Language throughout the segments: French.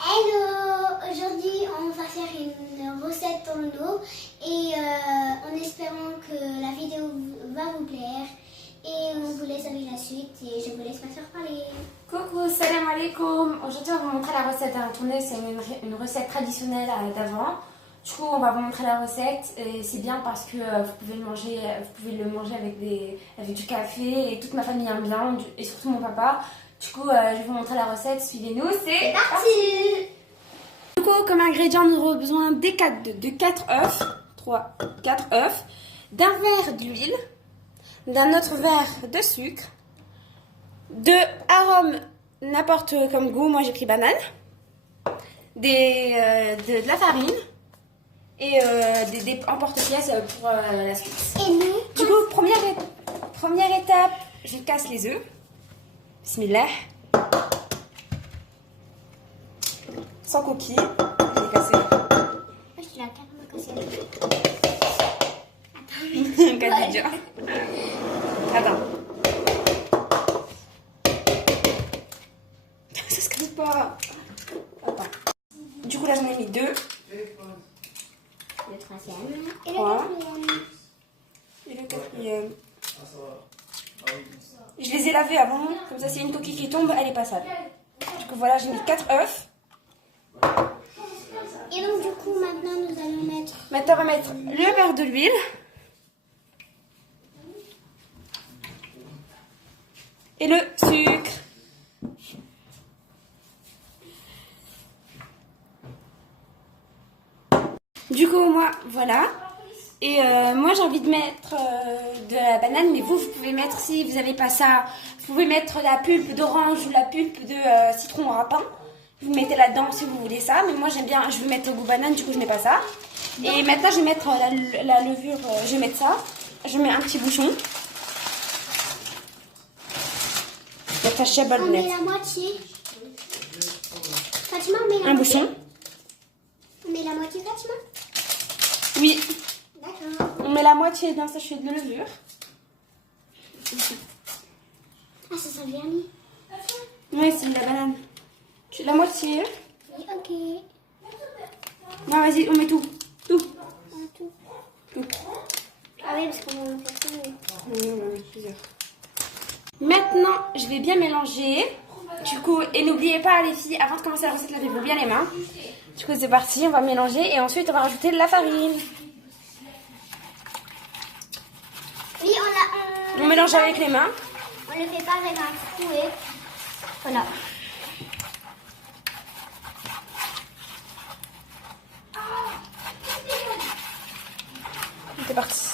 Hello! Aujourd'hui, on va faire une recette pour nous et en espérant que la vidéo va vous plaire. Et on vous laisse avec la suite et je vous laisse ma soeur parler. Coucou, salam alaikum. Aujourd'hui, on va vous montrer la recette à tourner. C'est une recette traditionnelle d'avant. Du coup, on va vous montrer la recette et c'est bien parce que vous pouvez le manger avec du café et toute ma famille aime bien et surtout mon papa. Du coup, je vais vous montrer la recette. Suivez-nous. C'est parti! Du coup, comme ingrédients, nous aurons besoin de 4 œufs, 4 œufs, d'un verre d'huile, d'un autre verre de sucre, de arômes n'importe comme goût, moi j'ai pris banane, de la farine et des emporte-pièces pour la suite. Et nous? Du coup, première étape, je casse les œufs. Bismillah. Sans coquille, je vais casser. Je suis là, carrément cassé. Khadija. Attends. Ça se casse pas. Attends. Du coup, là, j'en ai mis 2. Le troisième. Et le 3. quatrième. Et le 4e. Je les ai lavés avant, comme ça, s'il y a une coquille qui tombe, elle est pas sale. Du coup, voilà, j'ai mis 4 œufs. Et donc, du coup, maintenant, nous allons mettre... Maintenant, on va mettre le verre de l'huile. Et le sucre. Du coup, moi, voilà. Et moi, j'ai envie de mettre de la banane, mais vous pouvez mettre, si vous n'avez pas ça, vous pouvez mettre la pulpe d'orange ou la pulpe de citron au rapin. Vous mettez là-dedans si vous voulez ça, mais moi, j'aime bien, je vais mettre le goût banane, du coup, je mets pas ça. Et maintenant, je vais mettre la levure, je vais mettre ça. Je mets un petit bouchon. On met la moitié. Fatima, on met la Un moitié. bouchon. On met la moitié, Fatima? Oui. D'accord. On met la moitié d'un sachet de levure. Ah, ça sent le vernis. Oui, c'est de la banane. La moitié. Oui, ok. Non, vas-y, on met tout. Tout. Ah, tout. Tout. Ah oui, parce qu'on va en faire tout. Oui, plusieurs. Maintenant, je vais bien mélanger. Du coup, et n'oubliez pas les filles, avant de commencer la recette, lavez-vous bien les mains. Du coup, c'est parti, on va mélanger et ensuite on va rajouter de la farine. Oui, On mélange avec les mains. On le fait pas avec un fouet. Voilà. C'est parti.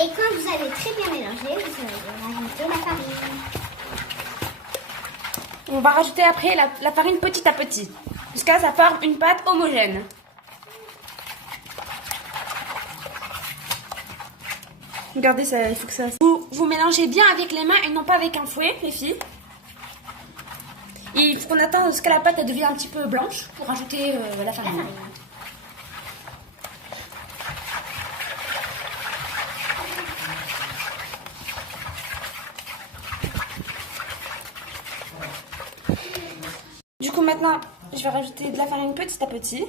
Et quand vous allez très bien mélanger, vous allez rajouter la farine. On va rajouter après la farine petit à petit. Jusqu'à ça forme une pâte homogène. Regardez ça, il faut que ça... Vous mélangez bien avec les mains et non pas avec un fouet, les filles. Et il faut qu'on attende jusqu'à la pâte elle devient un petit peu blanche pour rajouter la farine. Du coup maintenant, je vais rajouter de la farine petit à petit.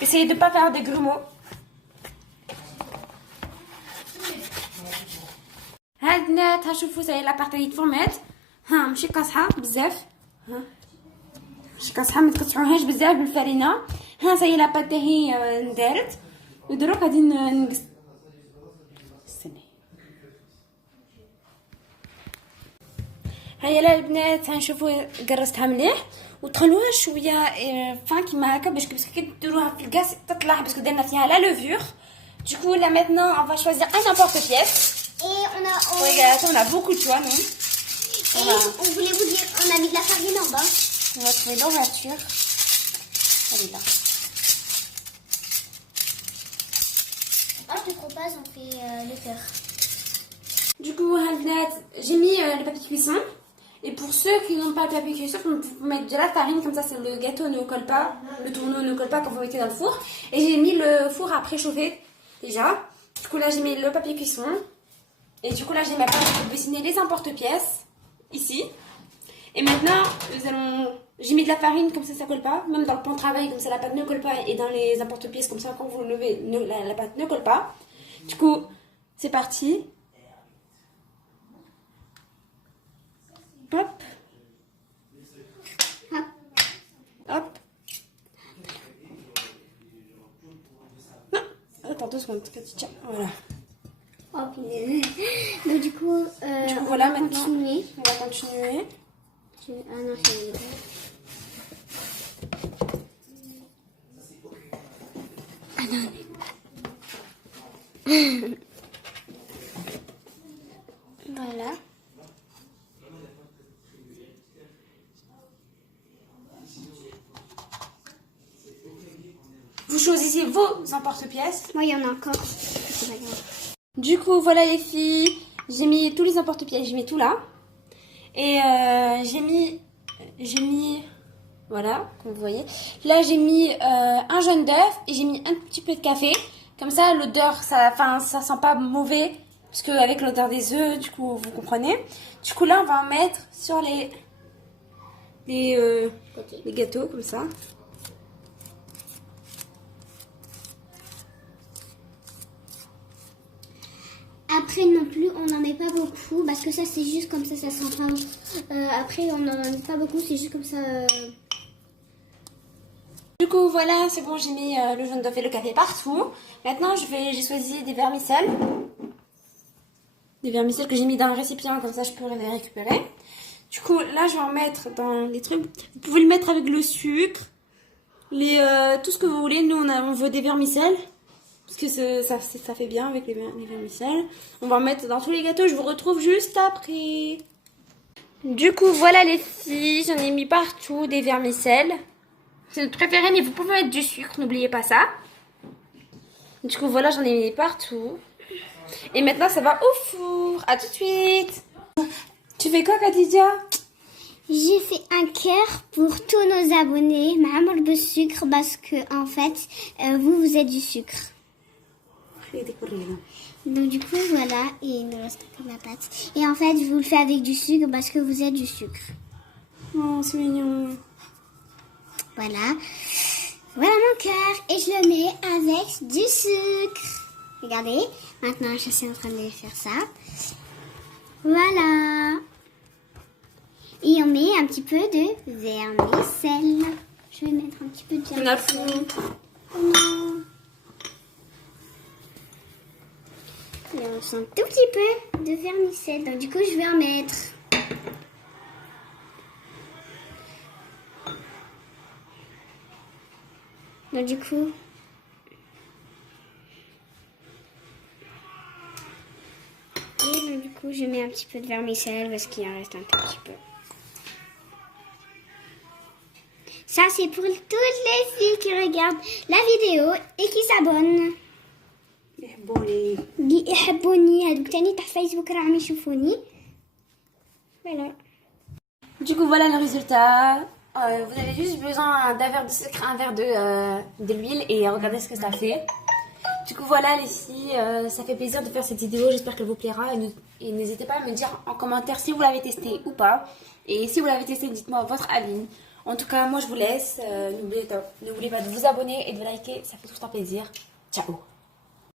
Essayez de ne pas faire des grumeaux. هاد البنات ها شوفوا ساهي لابارطي يتفورمات ها ماشي قاصحه بزاف ها ماشي قاصحه ما تقطعوهاش بزاف بالفرينه ها ساهي لابارطي هي ندارت ودروك غادي نقص استني هيا لا البنات هنشوفوا قرصتها مليح وتخلوها شويه فان كيما هكا باش كي ديروها في الكاس تطلع باسكو درنا فيها لا لوفور. Du coup là maintenant on va choisir un emporte-pièce. Et Regarde, on a beaucoup de choix, non? On voulait vous dire, on a mis de la farine en bas. On va trouver l'ouverture. Elle est là. Ah, je te propose, on fait le cœur. Du coup, j'ai mis le papier cuisson. Et pour ceux qui n'ont pas de papier cuisson, vous pouvez mettre de la farine, comme ça le gâteau ne colle pas, le tourneau ne colle pas quand vous mettez dans le four. Et j'ai mis le four à préchauffer déjà. Du coup là j'ai mis le papier cuisson. Et du coup là j'ai ma pâte pour dessiner les emporte-pièces, ici. Et maintenant, j'ai mis de la farine, comme ça colle pas. Même dans le plan de travail, comme ça la pâte ne colle pas. Et dans les emporte-pièces, comme ça quand vous le levez, la pâte ne colle pas. Du coup, c'est parti. Hop. Hop. Non. Attends 2 secondes. Tiens, voilà. Oh, punaise. Donc du coup, voilà, on va maintenant, continuer. on va continuer. Ah non, c'est ah non. Voilà. Vous choisissez vos emporte-pièces. Moi, il y en a encore. C'est pas grave. Du coup, voilà les filles. J'ai mis tous les emporte-pièces. J'ai mis tout là. Et j'ai mis, voilà, comme vous voyez. Là, j'ai mis un jaune d'œuf et j'ai mis un petit peu de café. Comme ça, l'odeur, ça sent pas mauvais. Parce qu'avec l'odeur des œufs, du coup, vous comprenez. Du coup, là, on va en mettre sur les gâteaux, comme ça. Après non plus, on n'en met pas beaucoup parce que ça c'est juste comme ça sent pas. Après on n'en met pas beaucoup, c'est juste comme ça. Du coup voilà, c'est bon, j'ai mis le jaune d'œuf et le café partout. Maintenant j'ai choisi des vermicelles. Des vermicelles que j'ai mis dans le récipient, comme ça je peux les récupérer. Du coup là je vais en mettre dans les trucs. Vous pouvez le mettre avec le sucre, tout ce que vous voulez. Nous on veut des vermicelles. Parce que ça fait bien avec les vermicelles. On va en mettre dans tous les gâteaux. Je vous retrouve juste après. Du coup, voilà les filles. J'en ai mis partout des vermicelles. C'est notre préféré, mais vous pouvez mettre du sucre. N'oubliez pas ça. Du coup, voilà, j'en ai mis partout. Et maintenant, ça va au four. À tout de suite. Tu fais quoi, Khadija? J'ai fait un cœur pour tous nos abonnés. Maman de sucre parce que en fait, vous êtes du sucre. Donc du coup voilà, et il nous reste encore la pâte. Et en fait je vous le fais avec du sucre parce que vous êtes du sucre. Oh c'est mignon. Voilà. Voilà mon cœur et je le mets avec du sucre. Regardez, maintenant je suis en train de faire ça. Voilà. Et on met un petit peu de vermicelle. Je vais mettre un petit peu de vermicelle. Et on sent un tout petit peu de vermicelle. Donc du coup, je vais en mettre. Donc du coup. Et donc du coup, je mets un petit peu de vermicelle parce qu'il en reste un tout petit peu. Ça, c'est pour toutes les filles qui regardent la vidéo et qui s'abonnent. اللي يحبوني هذوك تاني تاع فيسبوك راهم يشوفوني. Voilà. Du coup voilà le résultat. Vous avez juste besoin d'un verre de sucre, un verre de l'huile et regardez ce que ça fait. Du coup voilà les filles, ça fait plaisir de faire cette vidéo, j'espère qu'elle vous plaira et n'hésitez pas à me dire en commentaire si vous l'avez testé ou pas. Et si vous l'avez testé, dites-moi votre avis. En tout cas moi je vous laisse, n'oubliez pas de vous abonner et de liker, ça fait tout le temps plaisir. Ciao.